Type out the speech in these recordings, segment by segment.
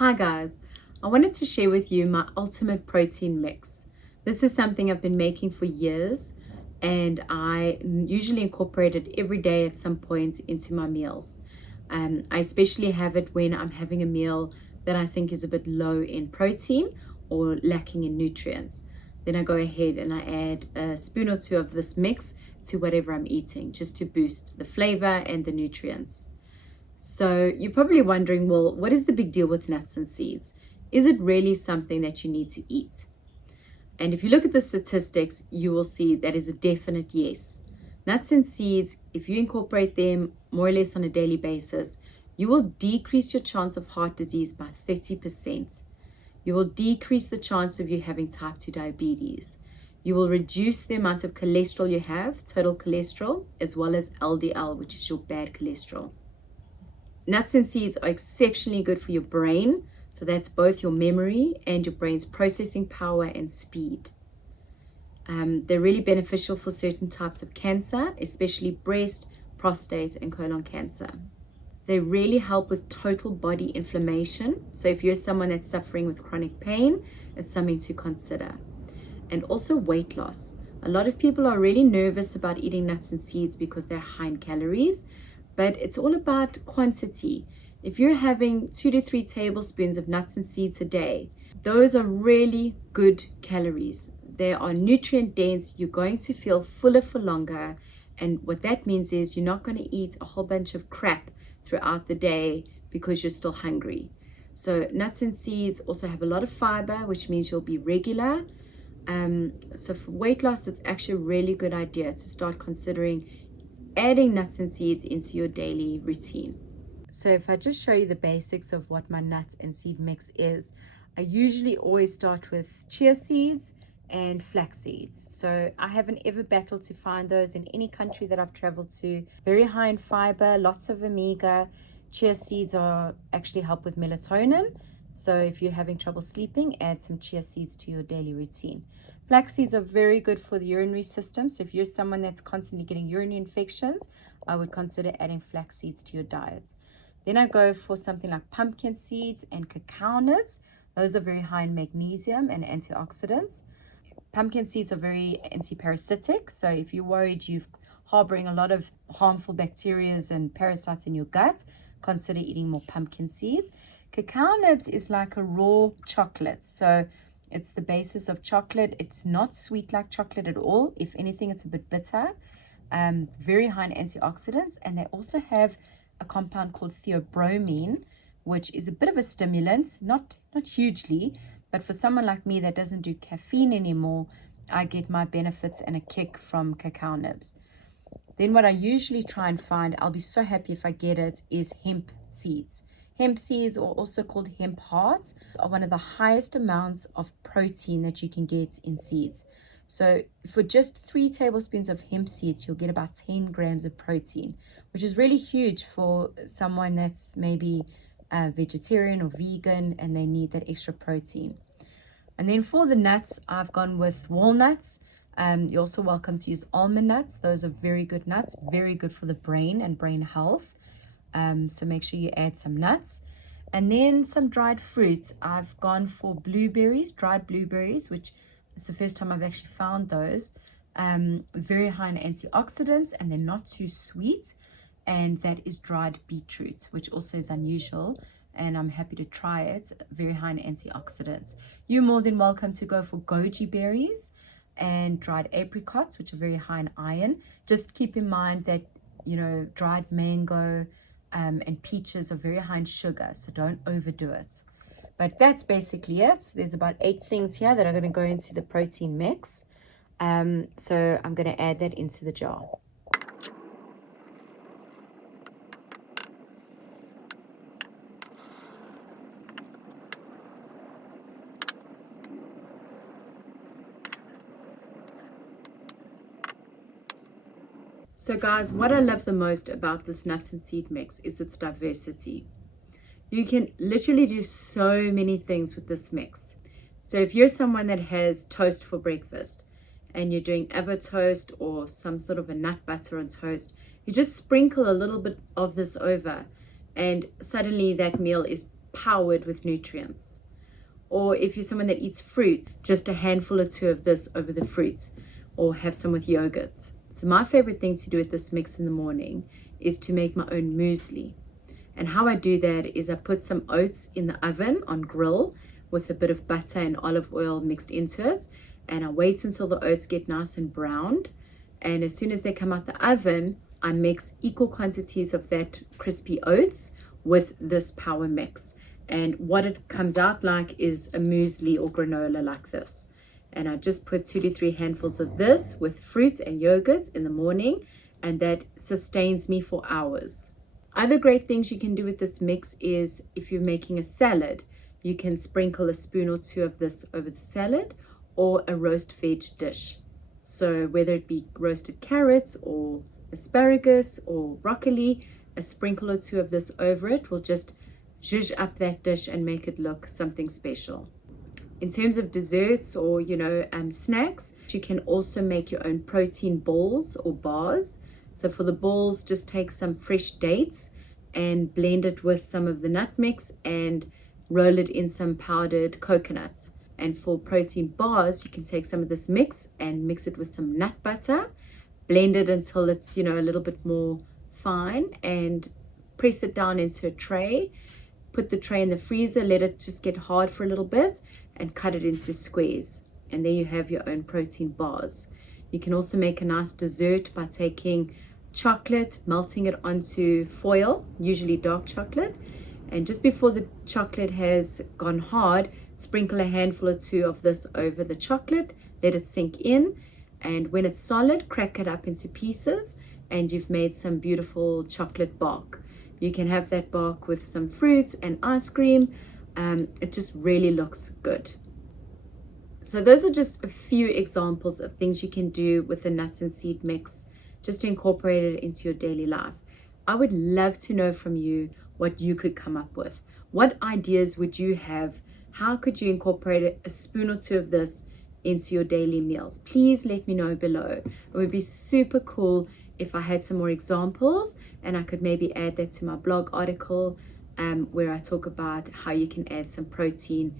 Hi guys, I wanted to share with you my ultimate protein mix. This is something I've been making for years and I usually incorporate it every day at some point into my meals. I especially have it when I'm having a meal that I think is a bit low in protein or lacking in nutrients. Then I go ahead and I add a spoon or two of this mix to whatever I'm eating just to boost the flavor and the nutrients. So you're probably wondering, well, what is the big deal with nuts and seeds? Is it really something that you need to eat? And if you look at the statistics, you will see that is a definite yes. Nuts and seeds, if you incorporate them more or less on a daily basis, you will decrease your chance of heart disease by 30%. You will decrease the chance of you having type 2 diabetes. You will reduce the amount of cholesterol you have, total cholesterol, as well as LDL, which is your bad cholesterol. Nuts and seeds are exceptionally good for your brain. So that's both your memory and your brain's processing power and speed. They're really beneficial for certain types of cancer, especially breast, prostate, and colon cancer. They really help with total body inflammation. So if you're someone that's suffering with chronic pain, it's something to consider. And also weight loss. A lot of people are really nervous about eating nuts and seeds because they're high in calories, but it's all about quantity. If you're having 2 to 3 tablespoons of nuts and seeds a day, those are really good calories. They are nutrient dense. You're going to feel fuller for longer. And what that means is you're not going to eat a whole bunch of crap throughout the day because you're still hungry. So nuts and seeds also have a lot of fiber, which means you'll be regular. So for weight loss, it's actually a really good idea to start considering adding nuts and seeds into your daily routine. So if I just show you the basics of what my nut and seed mix is, I usually always start with chia seeds and flax seeds. So I haven't ever battled to find those in any country that I've traveled to. Very high in fiber, lots of omega. Chia seeds actually help with melatonin. So if you're having trouble sleeping, add some chia seeds to your daily routine. Flax seeds are very good for the urinary system. So if you're someone that's constantly getting urinary infections, I would consider adding flax seeds to your diet. Then I go for something like pumpkin seeds and cacao nibs. Those are very high in magnesium and antioxidants. Pumpkin seeds are very anti-parasitic. So if you're worried you're harboring a lot of harmful bacteria and parasites in your gut, consider eating more pumpkin seeds. Cacao nibs is like a raw chocolate. So it's the basis of chocolate. It's not sweet like chocolate at all. If anything, it's a bit bitter. Very high in antioxidants. And they also have a compound called theobromine, which is a bit of a stimulant, not hugely, but for someone like me that doesn't do caffeine anymore, I get my benefits and a kick from cacao nibs. Then what I usually try and find, I'll be so happy if I get it, is hemp seeds. Hemp seeds, or also called hemp hearts, are one of the highest amounts of protein that you can get in seeds. So for just 3 tablespoons of hemp seeds, you'll get about 10 grams of protein, which is really huge for someone that's maybe vegetarian or vegan and they need that extra protein. And then for the nuts, I've gone with walnuts. You're also welcome to use almond nuts. Those are very good nuts, very good for the brain and brain health. So make sure you add some nuts. And then some dried fruits. I've gone for blueberries, dried blueberries, which it's the first time I've actually found those. Very high in antioxidants and they're not too sweet. And that is dried beetroot, which also is unusual. And I'm happy to try it. Very high in antioxidants. You're more than welcome to go for goji berries and dried apricots, which are very high in iron. Just keep in mind that, you know, dried mango and peaches are very high in sugar, so don't overdo it. But that's basically it. There's about 8 things here that are going to go into the protein mix. So I'm going to add that into the jar. So guys, what I love the most about this nuts and seed mix is its diversity. You can literally do so many things with this mix. So if you're someone that has toast for breakfast and you're doing avocado toast or some sort of a nut butter on toast, you just sprinkle a little bit of this over and suddenly that meal is powered with nutrients. Or if you're someone that eats fruit, just a handful or two of this over the fruit, or have some with yogurt. So my favorite thing to do with this mix in the morning is to make my own muesli. And how I do that is I put some oats in the oven on grill with a bit of butter and olive oil mixed into it. And I wait until the oats get nice and browned. And as soon as they come out the oven, I mix equal quantities of that crispy oats with this power mix. And what it comes out like is a muesli or granola like this. And I just put 2 to 3 handfuls of this with fruit and yogurt in the morning, and that sustains me for hours. Other great things you can do with this mix is if you're making a salad, you can sprinkle a spoon or two of this over the salad, or a roast veg dish. So whether it be roasted carrots or asparagus or broccoli, a sprinkle or two of this over it will just zhuzh up that dish and make it look something special. In terms of desserts or snacks, you can also make your own protein balls or bars. So for the balls, just take some fresh dates and blend it with some of the nut mix and roll it in some powdered coconuts. And for protein bars, you can take some of this mix and mix it with some nut butter, blend it until it's a little bit more fine, and press it down into a tray. Put the tray in the freezer, let it just get hard for a little bit, and cut it into squares. And there you have your own protein bars. You can also make a nice dessert by taking chocolate, melting it onto foil, usually dark chocolate, and just before the chocolate has gone hard, sprinkle a handful or two of this over the chocolate, let it sink in, and when it's solid, crack it up into pieces, and you've made some beautiful chocolate bark. You can have that bark with some fruit and ice cream. It just really looks good. So those are just a few examples of things you can do with the nuts and seed mix, just to incorporate it into your daily life. I would love to know from you what you could come up with. What ideas would you have? How could you incorporate a spoon or two of this into your daily meals? Please let me know below. It would be super cool if I had some more examples, and I could maybe add that to my blog article where I talk about how you can add some protein,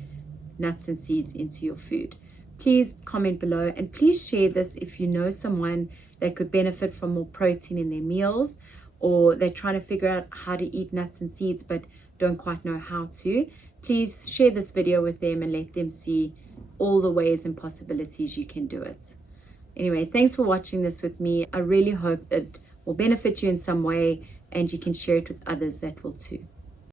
nuts and seeds into your food. Please comment below, and please share this if you know someone that could benefit from more protein in their meals, or they're trying to figure out how to eat nuts and seeds but don't quite know how to. Please share this video with them and let them see all the ways and possibilities you can do it. Anyway, thanks for watching this with me. I really hope it will benefit you in some way, and you can share it with others that will too.